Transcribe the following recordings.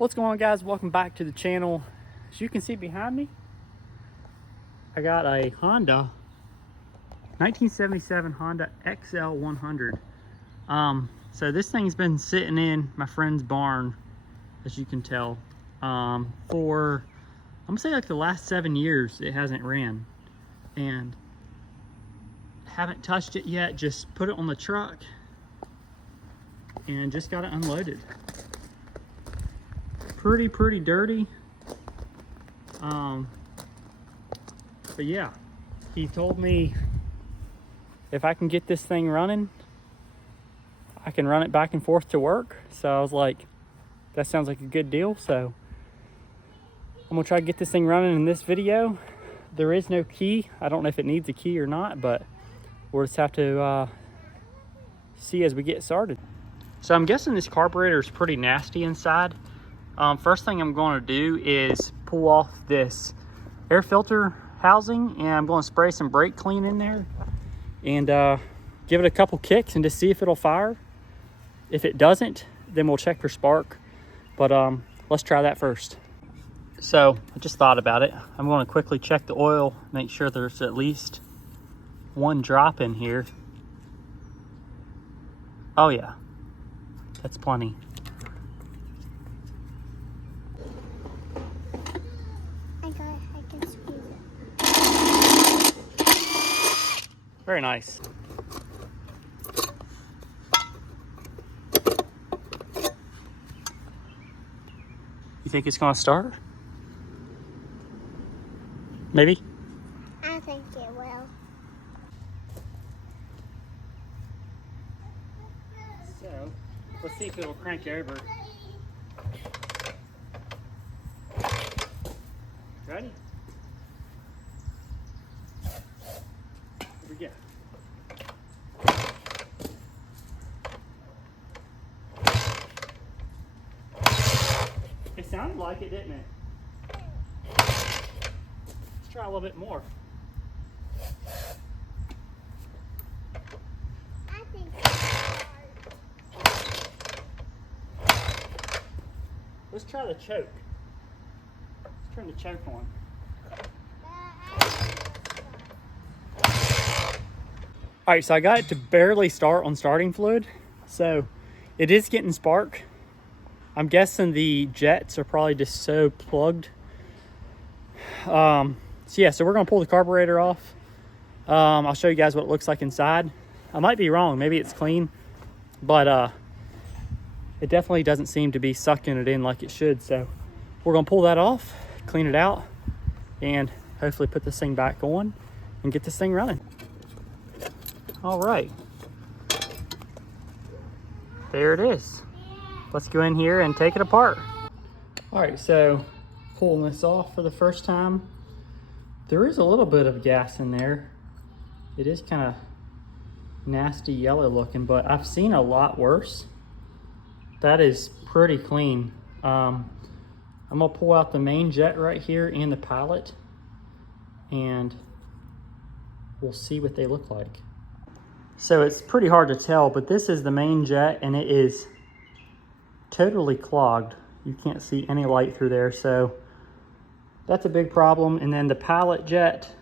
What's going on, guys? Welcome back to the channel. As you can see behind me, I got a Honda 1977 Honda XL100. So this thing's been sitting in my friend's barn, as you can tell, for I'm gonna say like the last 7 years. It hasn't ran, and haven't touched it yet. Just put it on the truck and just got it unloaded. Pretty dirty. But yeah, he told me if I can get this thing running, I can run it back and forth to work. So I was like, that sounds like a good deal. So I'm gonna try to get this thing running in this video. There is no key. I don't know if it needs a key or not, but we'll just have to see as we get started. So I'm guessing this carburetor is pretty nasty inside. First thing I'm going to do is pull off this air filter housing, and I'm going to spray some brake clean in there and give it a couple kicks and just see if it'll fire. If it doesn't, then we'll check for spark, but let's try that first. So I just thought about it. I'm going to quickly check the oil, make sure there's at least one drop in here. Oh yeah, that's plenty. Very nice. You think it's gonna start? Maybe? I think it will. So, let's see if it'll crank over. Ready? Here we go. It sounded like it, didn't it? Let's try a little bit more. I think it's Let's try the choke. Let's turn the choke on. All right, so I got it to barely start on starting fluid. So it is getting spark. I'm guessing the jets are probably just so plugged. So yeah, so we're gonna pull the carburetor off. I'll show you guys what it looks like inside. I might be wrong, maybe it's clean, but it definitely doesn't seem to be sucking it in like it should. So we're gonna pull that off, clean it out, and hopefully put this thing back on and get this thing running. All right, there it is. Let's go in here and take it apart. All right, so pulling this off for the first time. There is a little bit of gas in there. It is kind of nasty yellow looking, but I've seen a lot worse. That is pretty clean. I'm gonna pull out the main jet right here and the pilot, and we'll see what they look like. So it's pretty hard to tell, but this is the main jet, and it is totally clogged. You can't see any light through there, so that's a big problem. And then the pilot jet,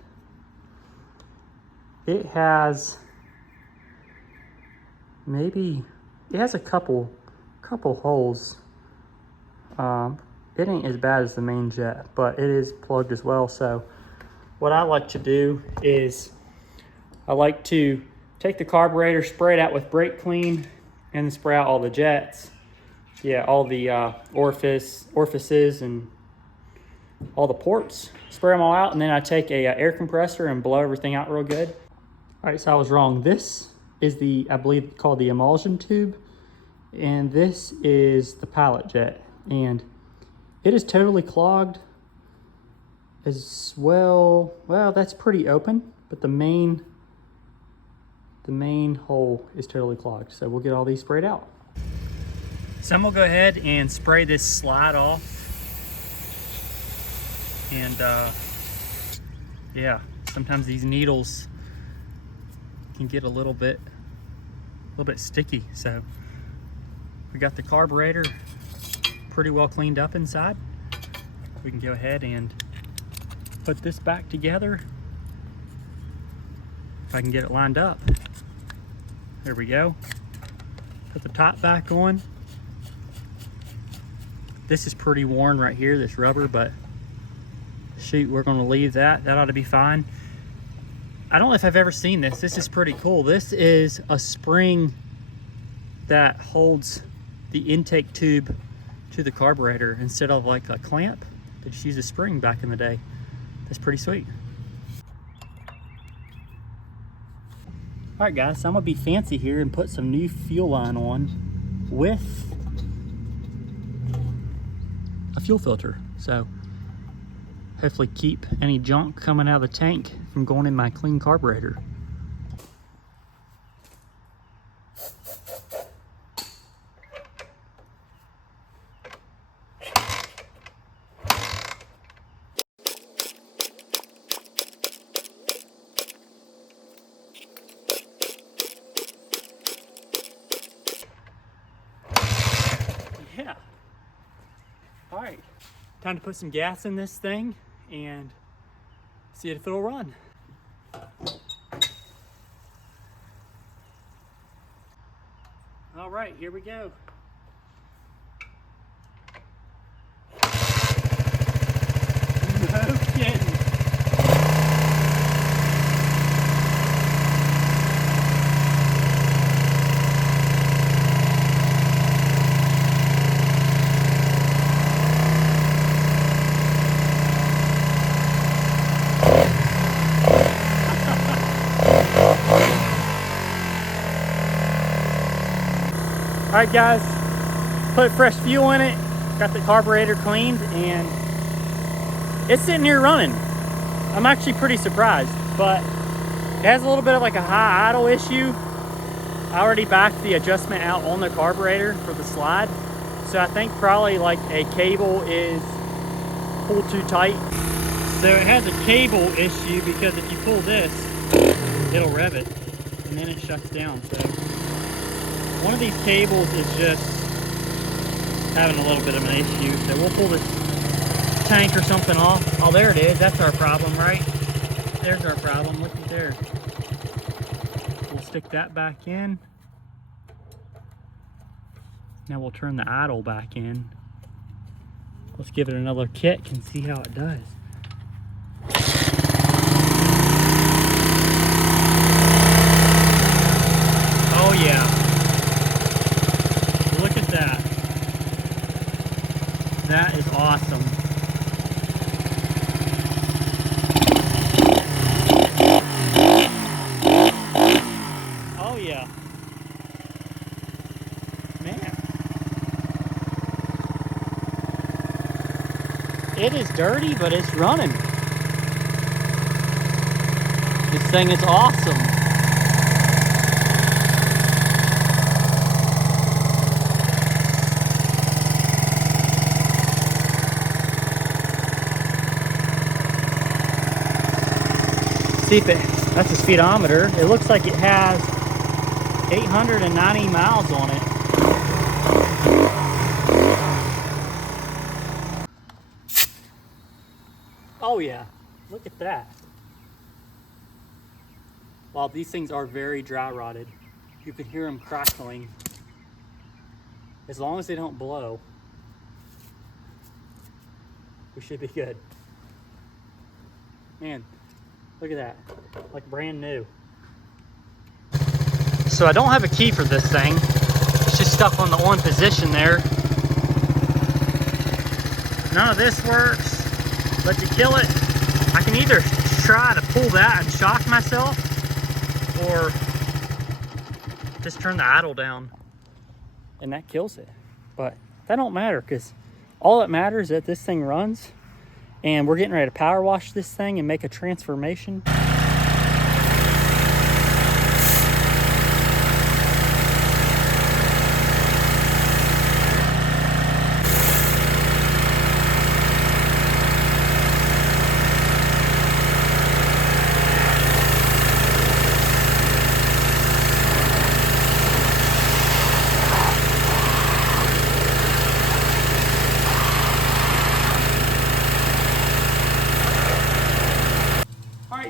it has a couple holes. It ain't as bad as the main jet, but it is plugged as well. So what I like to do is I like to take the carburetor, spray it out with brake clean, and then spray out all the jets. Yeah, all the orifices and all the ports. Spray them all out, and then I take a air compressor and blow everything out real good. All right, so I was wrong. This is the, I believe, called the emulsion tube, and this is the pilot jet, and it is totally clogged as well. Well, that's pretty open, but the main hole is totally clogged. So we'll get all these sprayed out. So I'm gonna go ahead and spray this slide off. And yeah, sometimes these needles can get a little bit sticky. So we got the carburetor pretty well cleaned up inside. We can go ahead and put this back together. If I can get it lined up. There we go. Put the top back on. This is pretty worn right here, this rubber, but shoot, we're gonna leave that. That ought to be fine. I don't know if I've ever seen this. This is pretty cool. This is a spring that holds the intake tube to the carburetor instead of like a clamp. They just use a spring back in the day. That's pretty sweet. All right guys, so I'm gonna be fancy here and put some new fuel line on with a fuel filter. So hopefully keep any junk coming out of the tank from going in my clean carburetor. Yeah. All right, time to put some gas in this thing and see if it'll run. All right, here we go. No kidding. All right guys, put fresh fuel in it, got the carburetor cleaned, and it's sitting here running. I'm actually pretty surprised, but it has a little bit of like a high idle issue. I already backed the adjustment out on the carburetor for the slide, so I think probably like a cable is pulled too tight. So it has a cable issue because if you pull this, it'll rev it, and then it shuts down. So one of these cables is just having a little bit of an issue. So we'll pull this tank or something off. Oh, there it is. That's our problem, right? There's our problem. Look at there. We'll stick that back in. Now we'll turn the idle back in. Let's give it another kick and see how it does. Oh yeah. Look at that. That is awesome. Oh yeah. Man. It is dirty, but it's running. This thing is awesome. See if that's a speedometer. It looks like it has 890 miles on it. Oh yeah, look at that. Wow, these things are very dry rotted. You can hear them crackling. As long as they don't blow, we should be good. Man. Look at that, like brand new. So I don't have a key for this thing. It's just stuck on the on position there. None of this works. But to kill it, I can either try to pull that and shock myself, or just turn the idle down and that kills it. But that don't matter, because all that matters is that this thing runs. And we're getting ready to power wash this thing and make a transformation.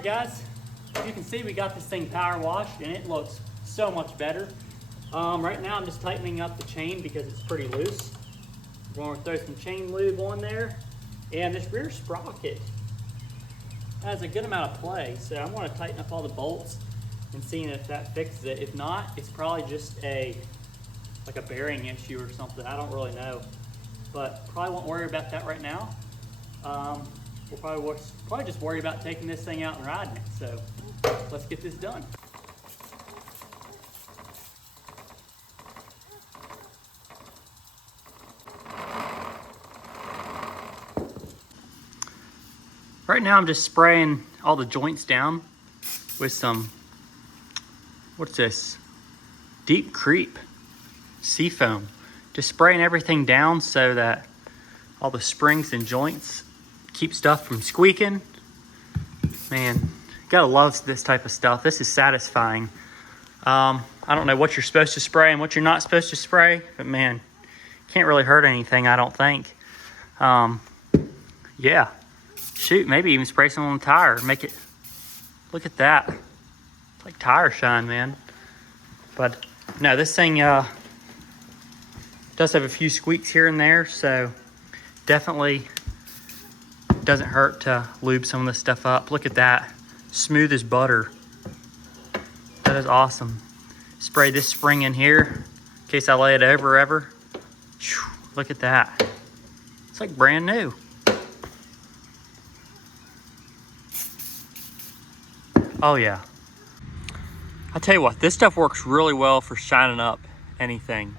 guys, as you can see, we got this thing power washed and it looks so much better. Right now I'm just tightening up the chain because it's pretty loose. I'm going to throw some chain lube on there. And this rear sprocket has a good amount of play, so I'm going to tighten up all the bolts and seeing if that fixes it. If not, it's probably just like a bearing issue or something. I don't really know, but probably won't worry about that right now. We'll probably just worry about taking this thing out and riding it. So let's get this done. Right now I'm just spraying all the joints down with some, what's this? Deep Creep Seafoam. Just spraying everything down so that all the springs and joints keep stuff from squeaking. Man, gotta love this type of stuff. This is satisfying. I don't know what you're supposed to spray and what you're not supposed to spray, but man, can't really hurt anything, I don't think. Yeah. Shoot, maybe even spray some on the tire. Make it, look at that. It's like tire shine, man. But no, this thing does have a few squeaks here and there, so definitely doesn't hurt to lube some of this stuff up. Look at that, smooth as butter. That is awesome. Spray this spring in here in case I lay it over ever. Look at that. It's like brand new. Oh yeah. I tell you what, this stuff works really well for shining up anything.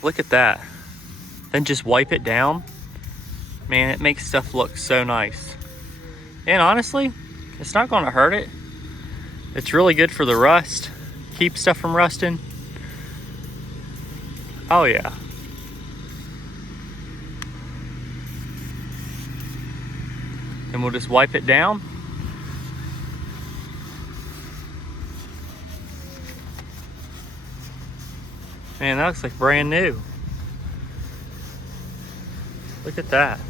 Look at that. Then just wipe it down. Man, it makes stuff look so nice. And honestly, it's not gonna hurt it. It's really good for the rust. Keep stuff from rusting. Oh yeah. And we'll just wipe it down. Man, that looks like brand new. Look at that.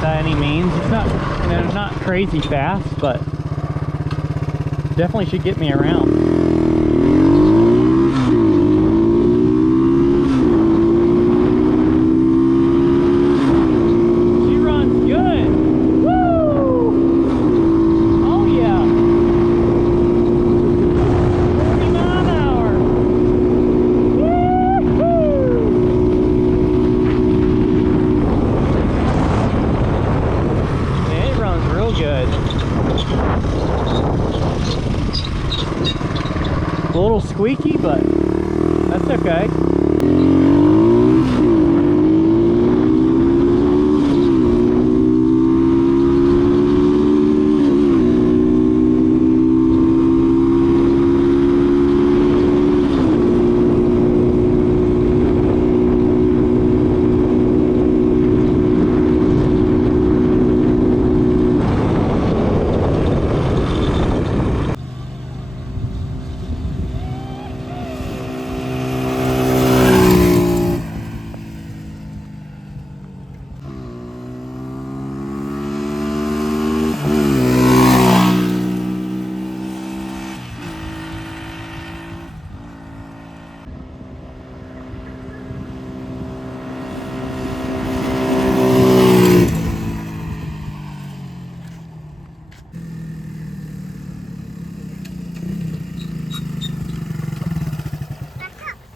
By any means. It's not, you know, it's not crazy fast, but definitely should get me around. A little squeaky, but that's okay.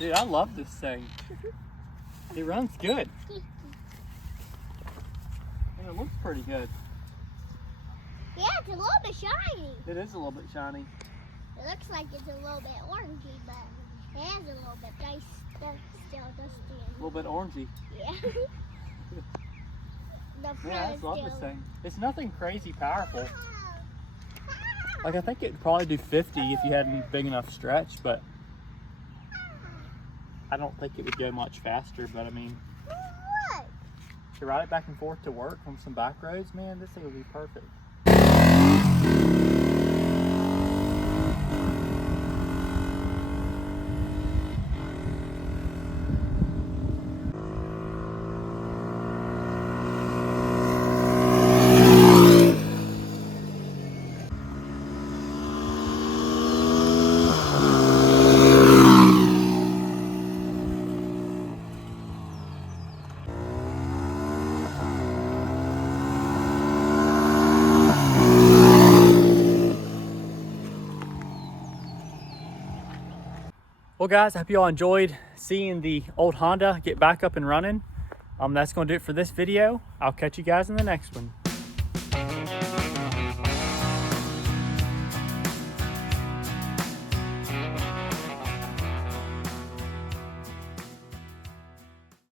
Dude, I love this thing. It runs good. And it looks pretty good. Yeah, it's a little bit shiny. It is a little bit shiny. It looks like it's a little bit orangey, but it has a little bit still dusty. A little bit orangey. Yeah. The front Yeah, I is love still... this thing. It's nothing crazy powerful. Like, I think it'd probably do 50 if you had a big enough stretch, but I don't think it would go much faster. But I mean, What? to ride it back and forth to work on some back roads, man, this thing would be perfect. Well guys, I hope you all enjoyed seeing the old Honda get back up and running. That's going to do it for this video. I'll catch you guys in the next one.